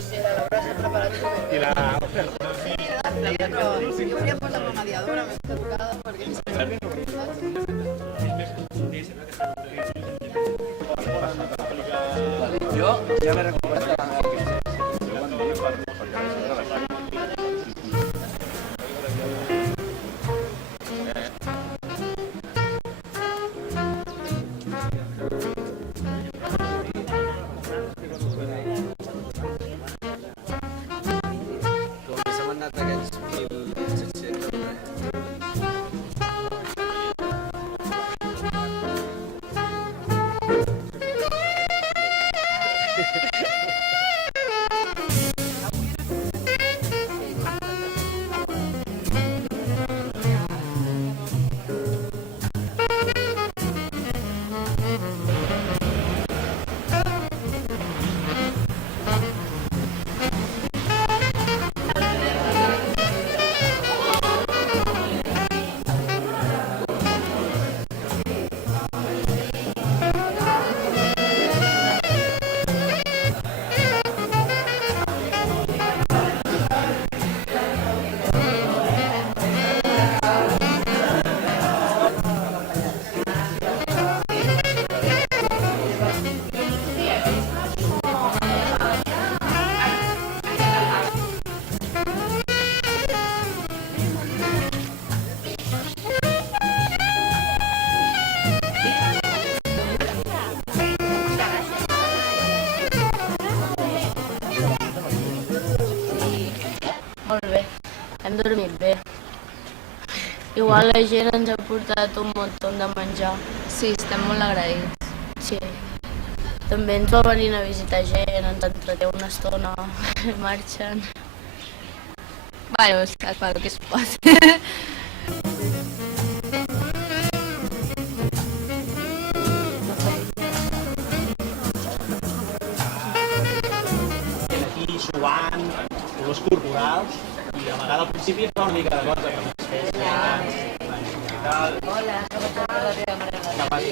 sí, la Laura s'ha preparat superbé. I la... Sí, però jo hauria posat la mediadora més educada perquè... Jo ja l'he recuperat de la... Molt bé, hem dormit bé. Igual la gent ens ha portat un muntó de menjar. Sí, estem molt agraïts. Sí. També ens va venir a visitar gent, ens entreté una estona, marxen. Bueno, es fa el que es pot. Aquí suant, olors corporals, i a vegades al principi fa una mica de cosa, com es fes i tal.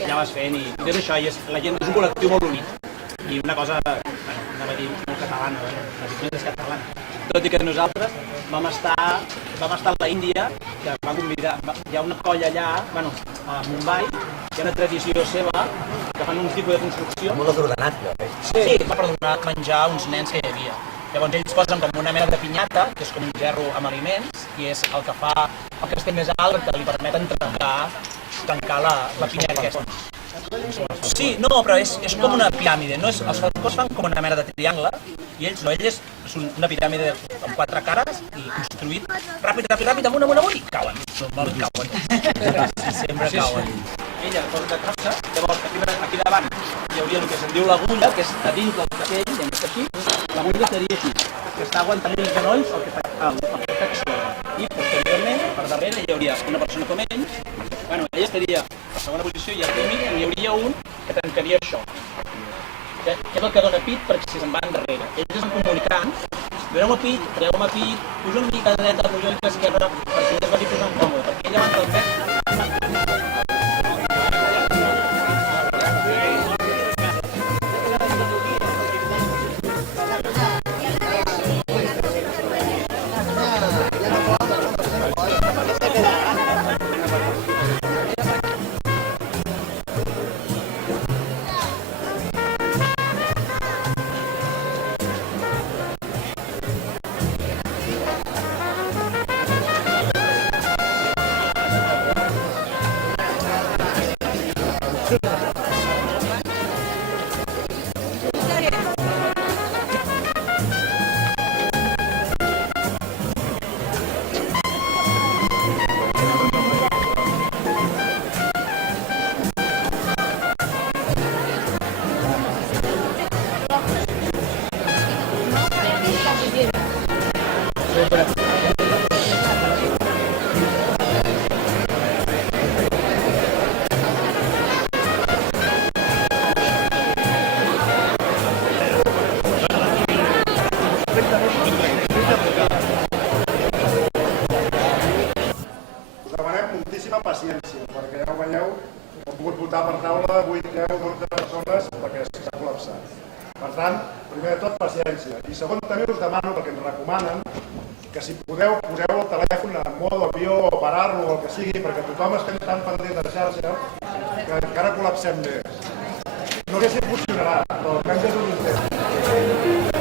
Ja vas fent, i tot això, la gent és un col·lectiu molt unit. I una cosa, anava a dir, molt catalana, la gent és catalana. Tot i que nosaltres vam estar a l'Índia, que va convidar, hi ha una colla allà, a Mumbai, hi ha una tradició seva, que fan un tipus de construcció. Molt desordenat, jo. Sí, va per donar menjar a uns nens que hi havia. Llavors ells posen com una mena de pinyata, que és com un gerro amb aliments, i és el que fa el castell més alt, que li permeten tancar la pinyata aquesta. Sí, no, però és com una piràmide, no? Els falcons fan com una mena de triangle, i ells no, ells són una piràmide amb 4 cares i construït ràpid, amunt, i cauen. Normalment cauen. Sempre cauen. Ella posa de capsa, llavors aquí davant hi hauria el que se'n diu l'agulla, que és a dins del castell, i en aquí, l'agulla estaria així, que està aguantant els genolls el que fa sobre. I posteriorment, per darrere, hi hauria una persona com ells, ella estaria a segona posició i al mig n'hi hauria un que tancaria això, que és el que dona pit perquè si se'n va endarrere. Ells es van comunicant, doneu-me pit, treu-me pit, puja una mica de dreta, puja una mica d'esquerra, perquè ella es vagi posant còmode, perquè ella abans del pes... paciència, perquè ja ho veieu, hem pogut votar per taula 8, 10, 12 persones perquè s'ha col·lapsat. Per tant, primer de tot, paciència. paciència. I segon, també us demano, perquè ens recomanen, que si podeu, poseu el telèfon en modo avió o parar-lo o el que sigui, perquè tothom estem tan pendent de xarxa que encara col·lapsem més. No sé si funcionarà, però almenys és un intent.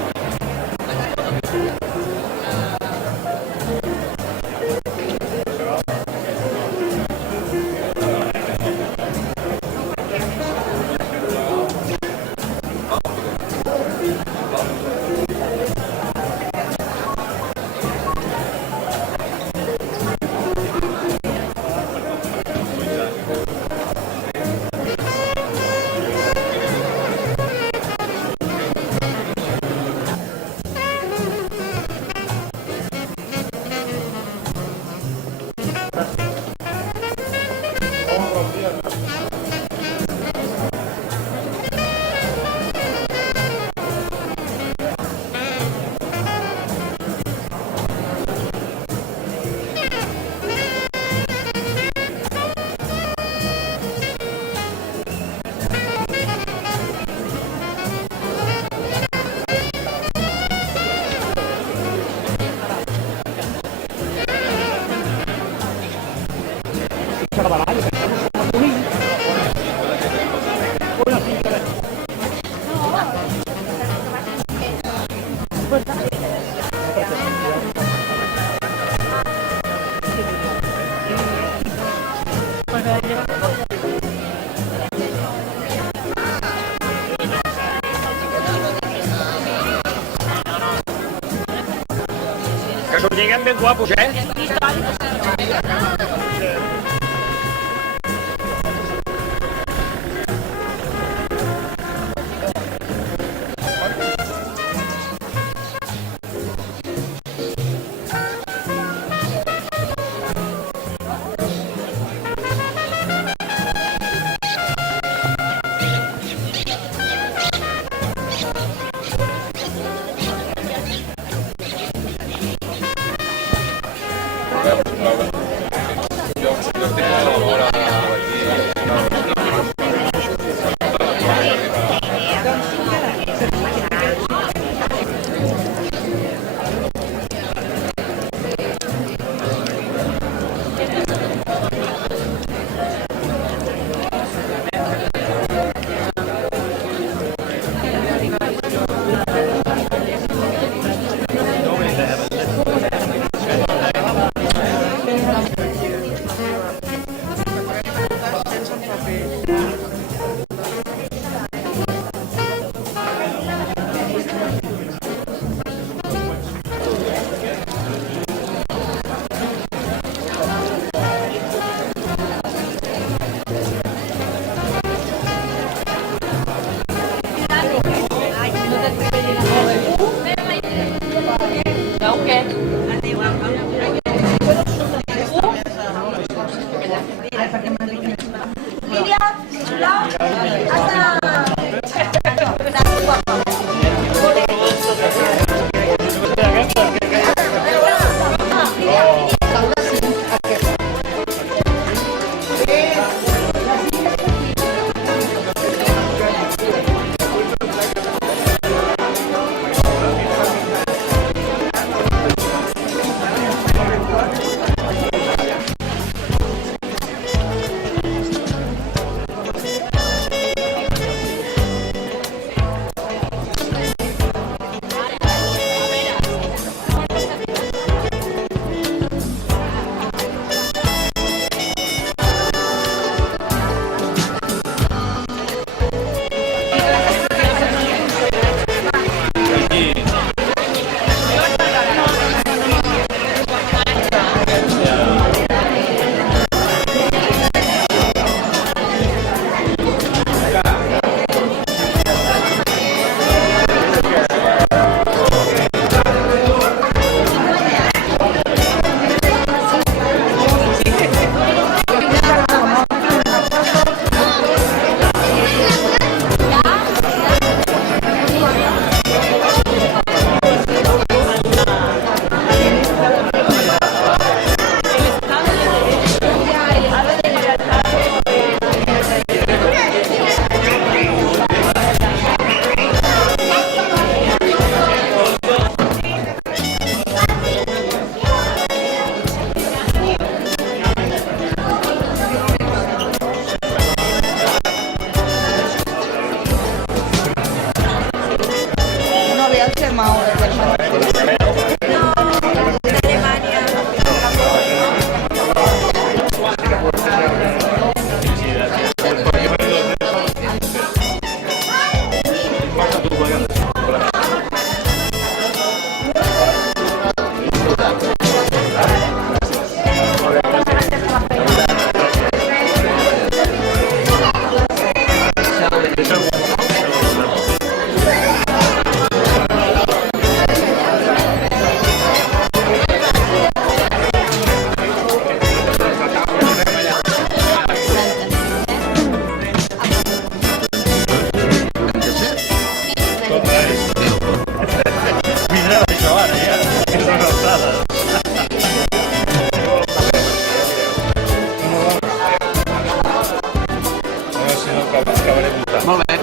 Que us lleguem ben guapos, eh? Soy el semáforo del de Alemania. Molt bé.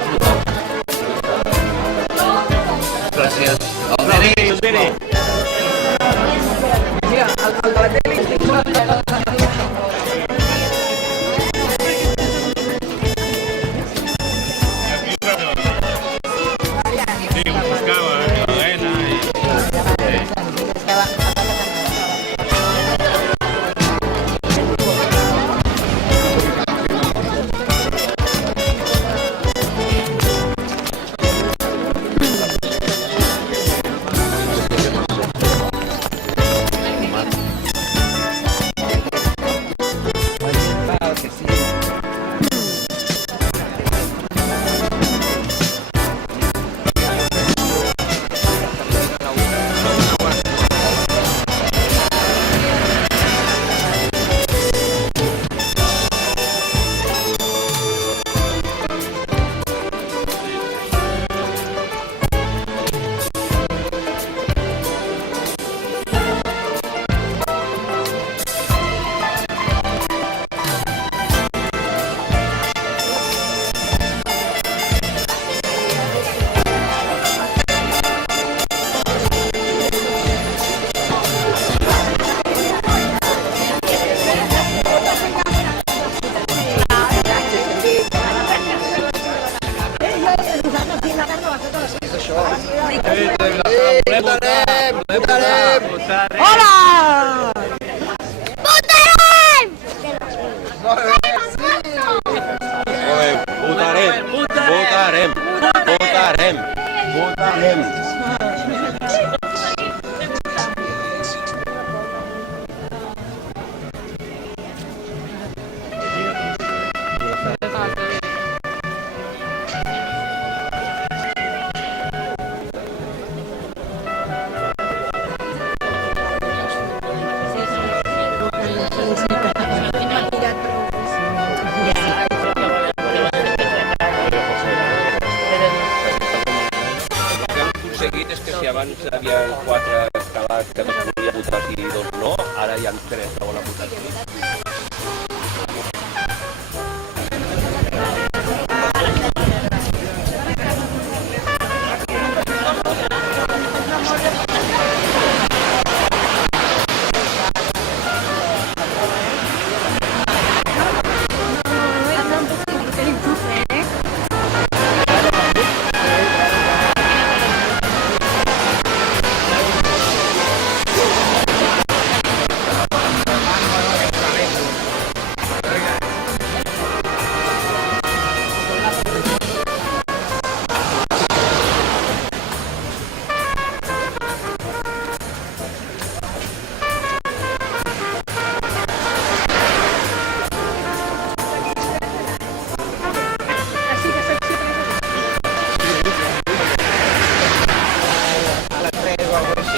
Gràcies. El Deri. Mira, el de la tele. Hola! Votarem. És que si abans hi havia 4 escalats que no es podia votar i 2 no, ara hi ha 3 que volen votar sí.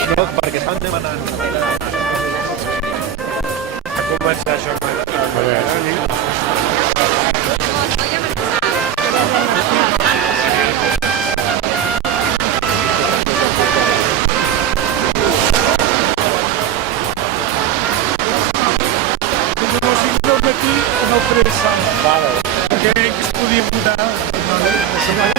No, perquè estan demanant a començar això. No pressa, perquè es podia votar la setmana.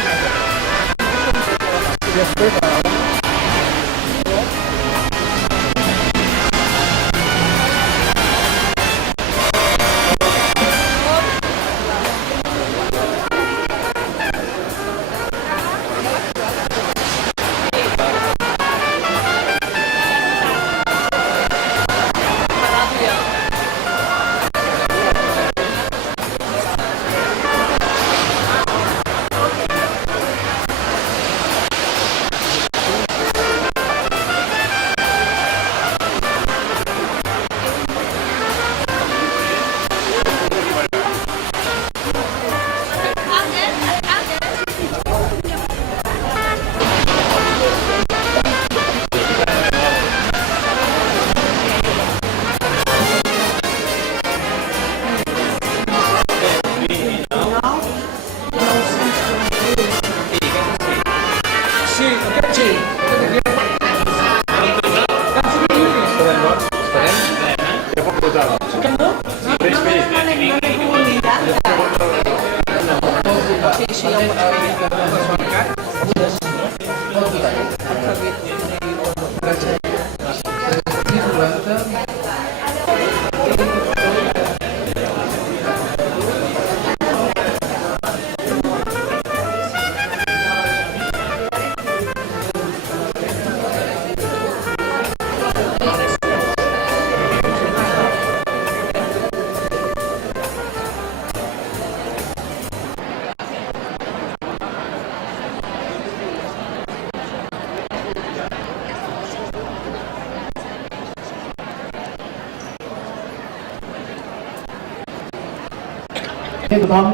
Bé a tothom,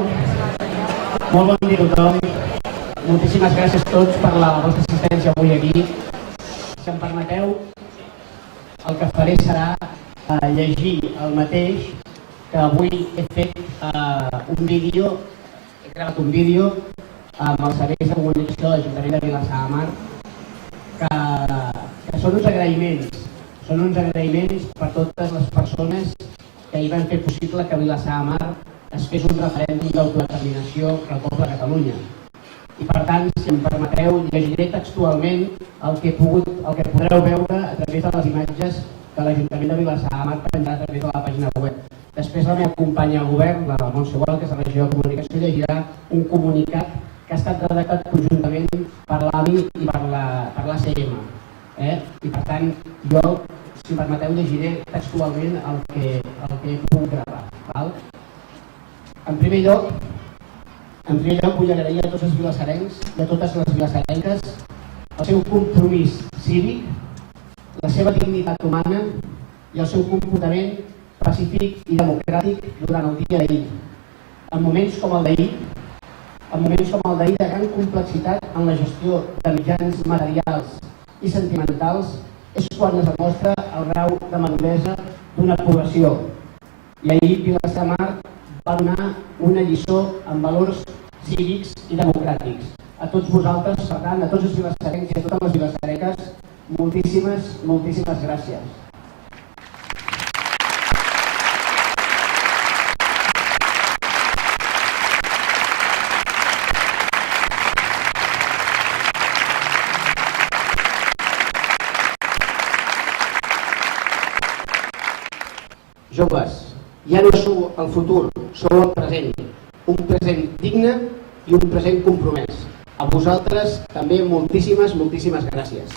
molt bon dia a tothom. Moltíssimes gràcies a tots per la vostra assistència avui aquí. Si em permeteu, el que faré serà llegir el mateix que avui he fet un vídeo, he gravat un vídeo amb els serveis de comunicació de l'Ajuntament de Vilassar de Mar, que són uns agraïments per totes les persones que hi van fer possible que Vilassar de Mar es fes un referèndum d'autodeterminació per al poble de Catalunya. I per tant, si em permeteu, llegiré textualment el que podreu veure a través de les imatges que l'Ajuntament de Vilassar de Mar penjarà a través de la pàgina web. Després la meva companya al govern, la Montse Gual, que és la regidora de comunicació, llegirà un comunicat que ha estat redactat conjuntament per l'AVI i per l'ACM. I per tant, jo, si em permeteu, llegiré textualment el que he pogut gravar. En primer lloc, vull agrair a tots els vilassarencs i a totes les vilassarenques el seu compromís cívic, la seva dignitat humana i el seu comportament pacífic i democràtic durant el dia d'ahir. En moments com el d'ahir, de gran complexitat en la gestió de mitjans materials i sentimentals, és quan es demostra el grau de maduresa d'una població. I ahir Vilassar de Mar va donar una lliçó amb valors cívics i democràtics. A tots vosaltres, per tant, a tots els vilassarencs i a totes les vilassarenques, moltíssimes gràcies. Joves, ja no sou el futur, sou el present. Un present digne i un present compromès. A vosaltres també moltíssimes gràcies.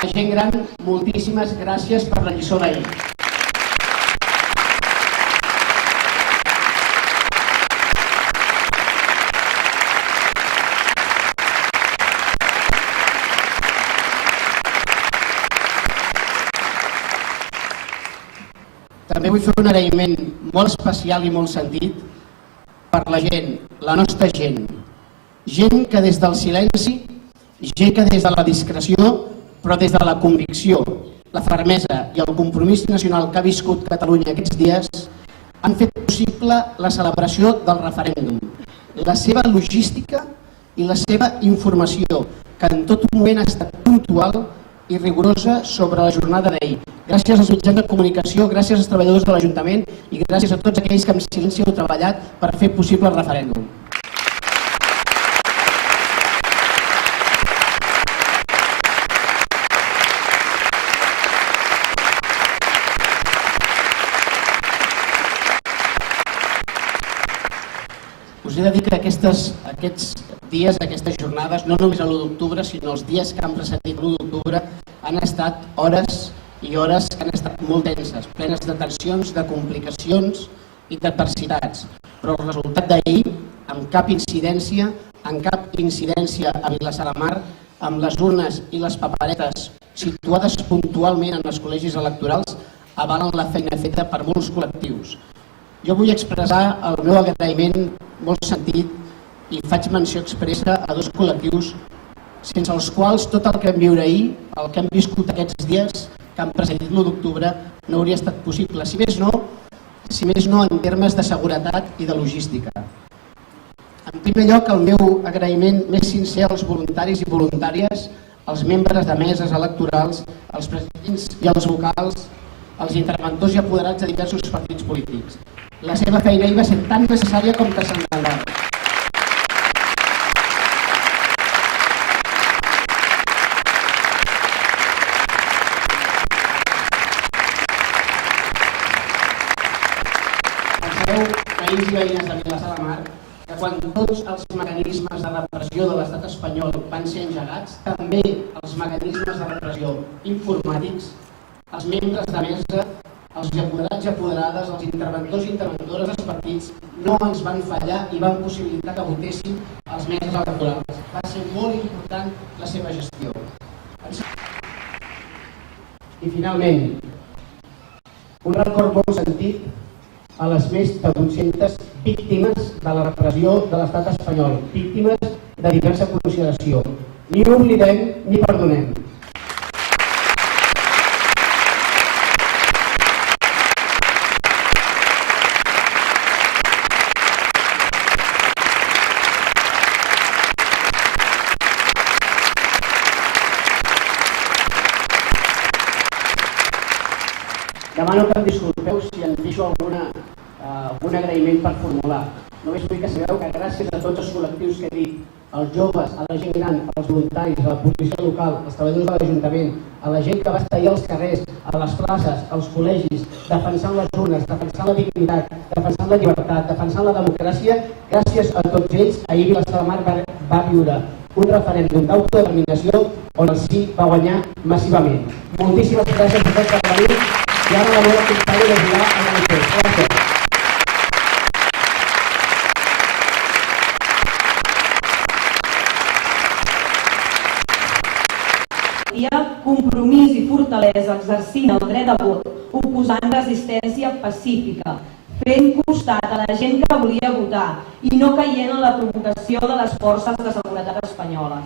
A la gent gran, moltíssimes gràcies per la lliçó d'ahir. També vull fer un agraïment molt especial i molt sentit per la gent, la nostra gent. Gent que des del silenci, gent que des de la discreció, però des de la convicció, la fermesa i el compromís nacional que ha viscut Catalunya aquests dies, han fet possible la celebració del referèndum, la seva logística i la seva informació, que en tot moment ha estat puntual i rigorosa sobre la jornada d'ahir. Gràcies als mitjans de comunicació, gràcies als treballadors de l'Ajuntament i gràcies a tots aquells que amb silenci heu treballat per fer possible el referèndum. Us he de dir que aquests dies, aquestes jornades, no només a l'1 d'octubre, sinó els dies que han precedit l'1 d'octubre, han estat hores i hores que han estat molt denses, plenes de tensions, de complicacions i d'adversitats. Però el resultat d'ahir, amb cap incidència a Vilassar de Mar, amb les urnes i les paperetes situades puntualment en els col·legis electorals, avalen la feina feta per molts col·lectius. Jo vull expressar el meu agraïment molt sentit i faig menció expressa a dos col·lectius sense els quals tot el que vam viure ahir, el que hem viscut aquests dies que han precedit l'1 d'octubre, no hauria estat possible, si més no en termes de seguretat i de logística. En primer lloc, el meu agraïment més sincer als voluntaris i voluntàries, als membres de meses electorals, als presidents i als vocals, als interventors i apoderats de diversos partits polítics. La seva feina hi va ser tan necessària com transcendental. Penseu, veïns i veïnes de Vilassar de Mar, que quan tots els mecanismes de repressió de l'estat espanyol van ser engegats, també els mecanismes de repressió informàtics, els membres de mesa, els apoderats i apoderades, els interventors i interventores dels partits no ens van fallar i van possibilitar que votessin els meses electorals. Va ser molt important la seva gestió. I finalment, un record molt sentit a les més de 800 víctimes de la repressió de l'estat espanyol, víctimes de diversa consideració. Ni oblidem ni perdonem. Demano que em disculpeu si em deixo algun agraïment per formular. Només vull que sabeu que gràcies a tots els col·lectius que he dit, als joves, a la gent gran, als voluntaris, a la policia local, als treballadors de l'Ajuntament, a la gent que va estar ahir als carrers, a les places, als col·legis, defensant les urnes, defensant la dignitat, defensant la llibertat, defensant la democràcia, gràcies a tots ells, ahir Vilassar de Mar va viure un referèndum d'autodeterminació on el sí va guanyar massivament. Moltíssimes gràcies a tots per venir i ara la meva companya d'ajudar a la manifest. Gràcies. Compromís i fortalesa exercint el dret a vot, oposant resistència pacífica, fent costat a la gent que volia votar i no caient en la provocació de les forces de seguretat espanyoles.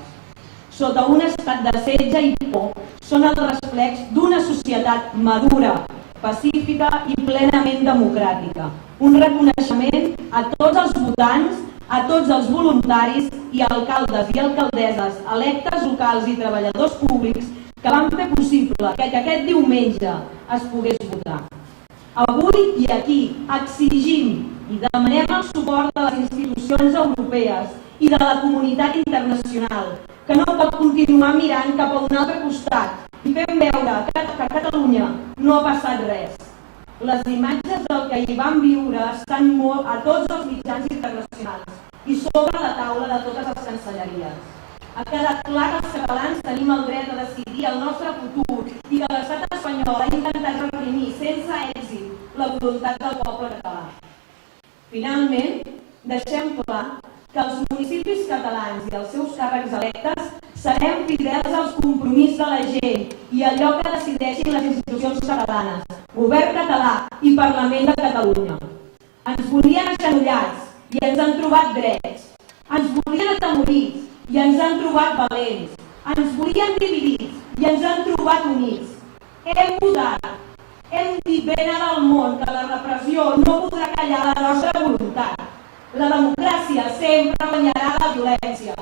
Sota un estat de setge i por, són el reflex d'una societat madura, pacífica i plenament democràtica. Un reconeixement a tots els votants, a tots els voluntaris i alcaldes i alcaldesses, electes locals i treballadors públics que van fer possible que aquest diumenge es pogués votar. Avui i aquí exigim i demanem el suport de les institucions europees i de la comunitat internacional, que no pot continuar mirant cap a un altre costat i fent veure que a Catalunya no ha passat res. Les imatges del que hi van viure estan molt a tots els mitjans internacionals i sobre la taula de totes les cancelleries. Ha quedat clar que els catalans tenim el dret a decidir el nostre futur i que l'estat espanyol ha intentat reprimir sense èxit la voluntat del poble català. Finalment, deixem clar que els municipis catalans i els seus càrrecs electes serem fidels als compromisos de la gent i allò que decideixin les institucions catalanes, Govern català i Parlament de Catalunya. Ens volien agenollats i ens han trobat drets. Ens volien atemorits i ens han trobat valents. Ens volien dividits i ens han trobat units. Hem votat. Hem dit ben ara al món que la repressió no podrà callar la nostra voluntat. La democràcia sempre guanyarà la violència.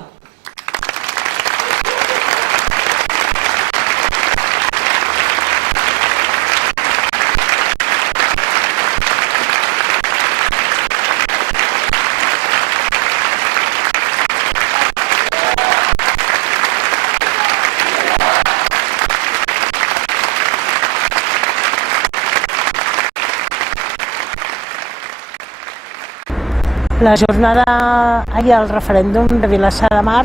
La jornada ahir al referèndum de Vilassar de Mar,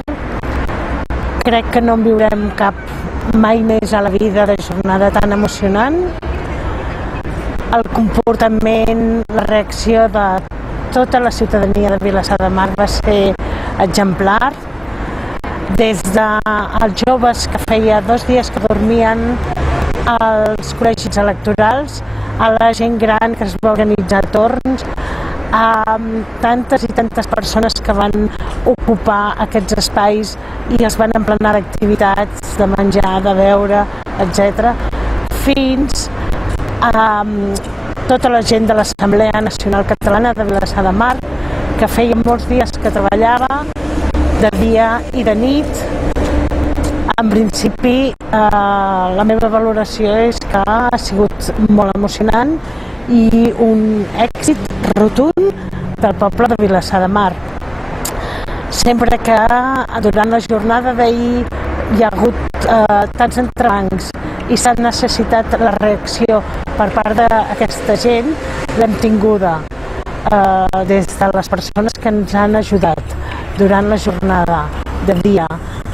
crec que no en viurem cap mai més a la vida de jornada tan emocionant. El comportament, la reacció de tota la ciutadania de Vilassar de Mar va ser exemplar. Des dels joves que feia 2 dies que dormien als col·legis electorals, a la gent gran que es va organitzar torns, a tantes i tantes persones que van ocupar aquests espais i es van emplenar d'activitats, de menjar, de beure, etc., fins a tota la gent de l'Assemblea Nacional Catalana de Vilassar de Mar, que feia molts dies que treballava, de dia i de nit. En principi, la meva valoració és que ha sigut molt emocionant i un èxit rotund del poble de Vilassar de Mar. Sempre que durant la jornada d'ahir hi ha hagut tants entrebancs i s'ha necessitat la reacció per part d'aquesta gent, l'hem tinguda des de les persones que ens han ajudat durant la jornada de dia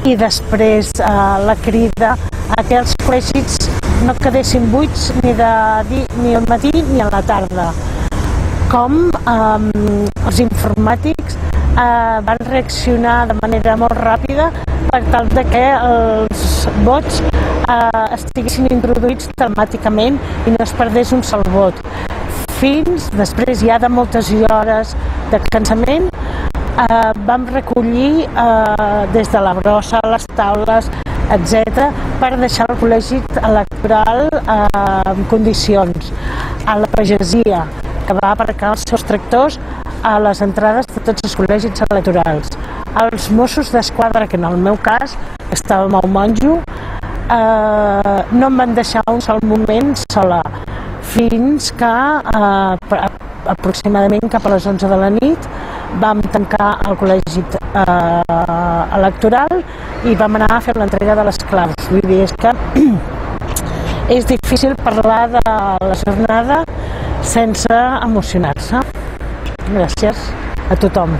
i després la crida a que els col·legis no quedessin buits ni al matí ni a la tarda. Com els informàtics van reaccionar de manera molt ràpida per tal de que els vots estiguessin introduïts telemàticament i no es perdés un sol vot. Fins després ja de moltes hores de cansament vam recollir des de la brossa, les taules, etc., per deixar el col·legi electoral en condicions. A la pagesia, que va aparcar els seus tractors a les entrades de tots els col·legis electorals. Els Mossos d'Esquadra, que en el meu cas estava amb el monjo, no em van deixar un sol moment sola, fins que aproximadament cap a les 11 de la nit vam tancar el col·legi electoral i vam anar a fer l'entrega de les claus. Vull dir, és que és difícil parlar de la jornada sense emocionar-se. Gràcies a tothom.